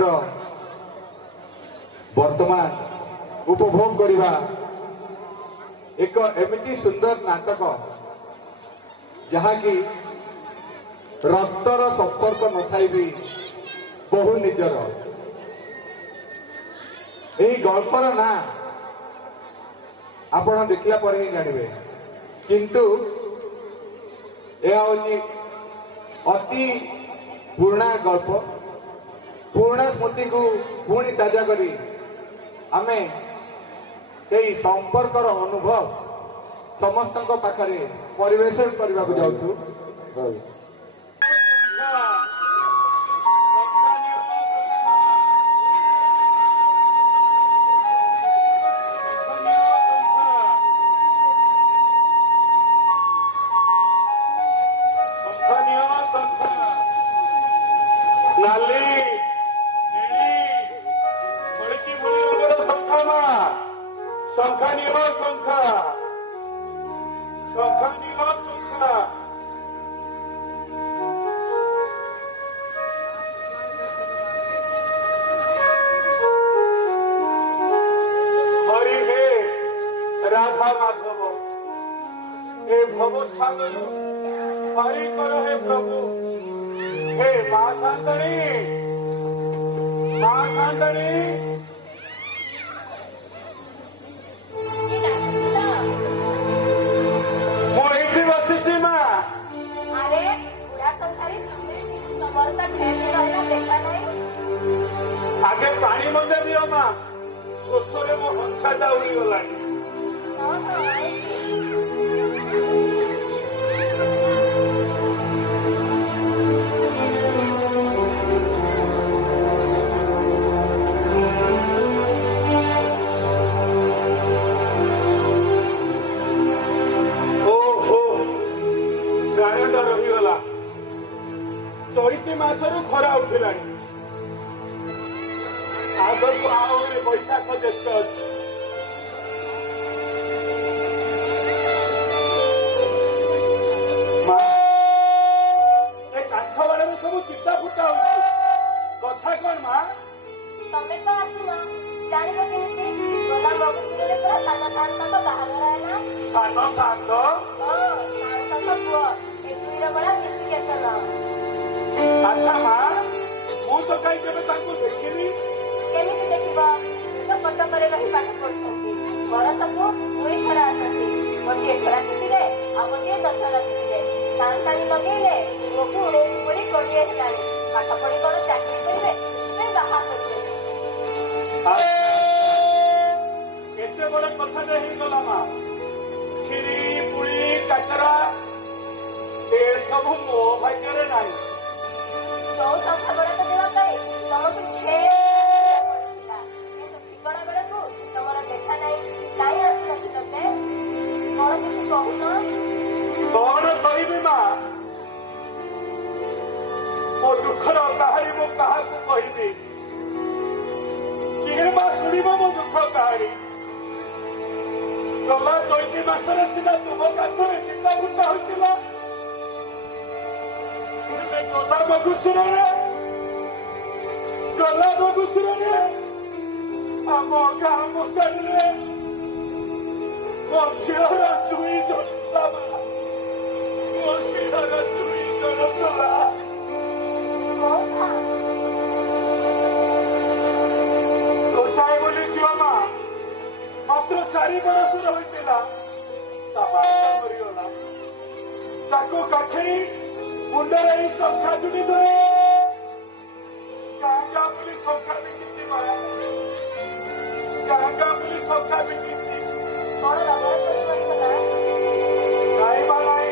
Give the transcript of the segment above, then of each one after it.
मात्र वर्तमान उपभोग करवा एक एमती सुंदर नाटक जहाँकि रक्तर संपर्क न थाई भी बहु निजर यही गल्पर ना आपण देखला पर ही जानवे किंतु यह हूँ अति पुराणा गल्प पुराणा स्मृति को पुणी ताजा करी आमे यही संपर्कर अनुभव समस्त पाखरे परिवेशन करने को जाऊँ। राधा माधव हे भव सागर हरि कर हे प्रभु हे माँ शांतनी मोहिती बसी माँ अरे बुढ़ा संसारी तुम्हारे तो ढेर रहना देखा नहीं आगे पानी मध्य दियो माँ शोषरे मो हंसाटा उड़ी गला रहीगला चैती मसरु खरा उठिला आगक आहरी बैशाख ज्येष्ठ अच्छी काठ बाड़े सब चिता फुटा कथा कौन माँ तमें तो आसुन जान केमी गोला मगुसुरे पूरा सान शांत बाहागर है ना सान शांत शांत पुओ एक बड़ा डिस्कशन अच्छा माँ मु तो कहीं केबे तांको देखिनी केमिति देखिबो तो कटक रे रही पाठ पढछंती बरसकु दुई थरा आसंती गोटे थरा चिठिरे आ गोटे दशरा चिठिरे सांसारी लगेले मोकु उड़े पड़ी गोटे हेलानी पाठ पढ़ी कौन चाकरी करेंगे से बाहा करेंगे एते बड़ कथा नहीं गला माँ खीरी पुड़ी काकरा ए सब मो भाग्य रे नाही सौ संख्या बड़ा तो देवा पाई तुमको ढेर पड़िला ए तो ठिकाना बेले को तमरा देखा नहीं काई आसु न तते कौन किसी कहूना कौन कहबी माँ मो दुखर कहानी मो कहा कहबी किए माँ शुणव मो दुख कहानी गला चैती मसरे सीना तुम कांथरे चिंता फुटा होता गला बगुसुर आम गाँ मुसाड़ी मो झीर चुई जलुला मो झीर चुई जलुला गोटाए बोली झील माँ मात्र 4 बरस होता मरीगला ताको काखेई मुंडरे ही संख्या जुड़ी धरी गाँगा बोली संख्या बिकी माँ गाँगा बोली संख्या बिकी कौन रगड़ चोरी करला नाई माँ नाई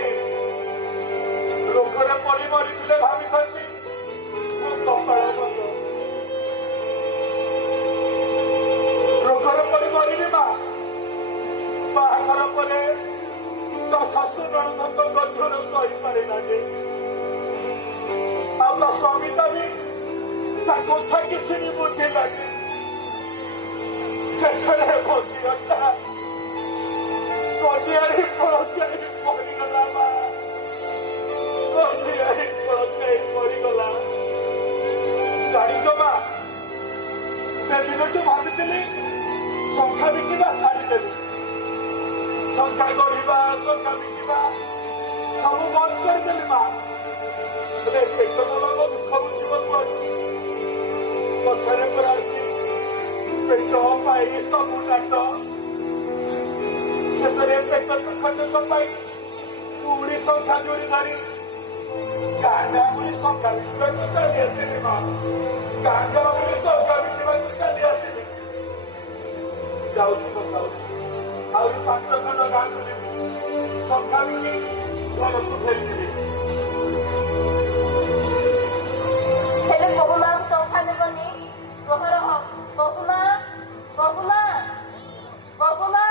रोगरे पड़ी मरी भाभी थी मो कपाल बंद रोगरे पड़ी मरी माँ बाहाघर पर तो शाशु नणंद गंधन सही पारे ना आपका स्वामी भी कथा किसी भी बुझेगा शेष बचीगला कलियारी पड़काई मरीगला माँ कलियारी पड़काई मरीगला जानिच माँ ଦିନଠୁ ଭାବିଥିଲି ଶଙ୍ଖା ବିକିବା ଛାଡ଼ିଦେବି। ଶଙ୍ଖା ଗଢ଼ିବା ଶଙ୍ଖା ବିକିବା ସବୁ ବନ୍ଦ କରିଦେଲି ମା। ହେଲେ ପେଟ ତଳର ଦୁଃଖ ବୁଝିବାକୁ ପଡୁଛି। କଥାରେ ପୁରା ଅଛି ପେଟ ପାଇଁ ସବୁ ନାଟ। ଶେଷରେ ପେଟ ଖଣ୍ଡକ ପାଇଁ ପୁଣି ଶଙ୍ଖା ଯୋଡ଼ି ଧରି ଗାଁ ଗାଁ ବୁଲି ଶଙ୍ଖା ବିକିବାକୁ ଚାଲି ଆସିଲି ମା। ଗାଁ ଗାଁ ବୁଲି ଶଙ୍ଖା ବିକିବାକୁ ଚାଲି ଆସିଲି। ଯାଉଛି ତ ଯାଉଛି ଆହୁରି 5 ଖଣ୍ଡ ଗାଁକୁ ଯିବି। ଶଙ୍ଖା ବିକି ଘରକୁ ଫେରିଯିବି। ହେଲେ ବହୁମାଙ୍କୁ ଶଙ୍ଖା ଦେବନି। ପ୍ରହର ବହୁମା ବହୁମା ବହୁମା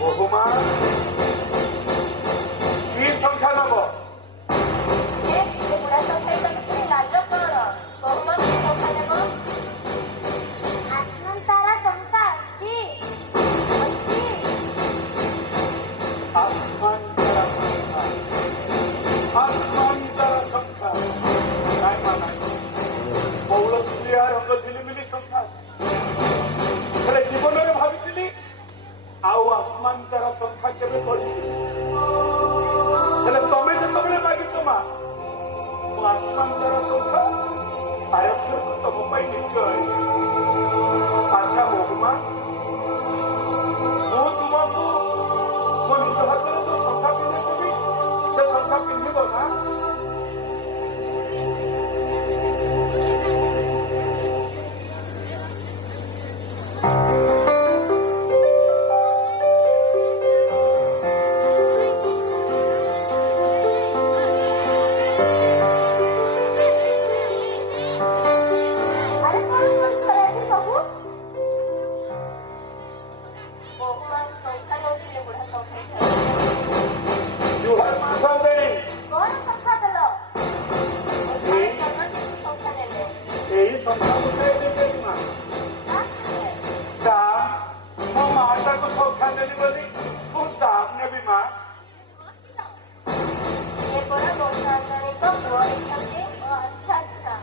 ବହୁମା କି ସଂଖ୍ୟା ନବ? ବୁଢା ଶଙ୍ଖା ତମେ ଲାଜ କଣ? ବହୁମା କି ଶଙ୍ଖା ଦେବ? ଆସମନ୍ତାରା ଶଙ୍ଖା ଅଛି ଅଛି। आसमान तारा संख्या नाही मा नाही बौळ तुलिया रंग झिलिमिली संख्या ହେଲେ ଜୀବନରେ ଭାବିଥିଲି ଆଉ ଆସମାନ ତାରା ସଂଖ୍ୟା କେବେ କରିବି। ହେଲେ ତମେ ଯେତେବେଳେ ମାଗିଛ ମା ମୁଁ ଆସମାନ ତାରା ସଂଖ୍ୟା ଆୟଥରକୁ ତମ ପାଇଁ ନିଶ୍ଚୟ ଆଣିବି। ଆଚ୍ଛା ବହୁମା ମୁଁ ତୁମକୁ ମୋ ନିଜ ହାତରେ ଯୋଉ ଶଙ୍ଖା ପିନ୍ଧେଇଦେବି ସେ ଶଙ୍ଖା ପିନ୍ଧିବ ନା? ଆରେ କଣ କରୁଛ ଏଠି ସବୁ? ବହୁମା ଶଙ୍ଖା ନେଉଥିଲେ ବୁଢା ଶଙ୍ଖା ଜୁହାର ମା ସାନ୍ତାଣୀ କଣ ଶଙ୍ଖା ଦେଲ? ଶଙ୍ଖା ନେଲେ ଏହି ଶଙ୍ଖା ଗୋଟାଏ ଦେଇଦେବି ମା। ଦାମ ମୋ ମାଟାକୁ ଶଙ୍ଖା ଦେଲି ବୋଲି ମୁଁ ଦାମ ନେବି ମା। ଏ ପରା ମୋ ସାନ୍ତାଣୀଙ୍କ ପୁଅ ହେଇଛନ୍ତି। ଆଚ୍ଛା ଆଚ୍ଛା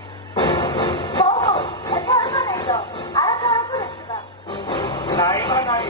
ହଉ ହଉ ଏଥରକ ନେଇଯାଅ। ଆର ଥରକୁ ଦେଖିବା। ନାଇଁ ମା ନାଇଁ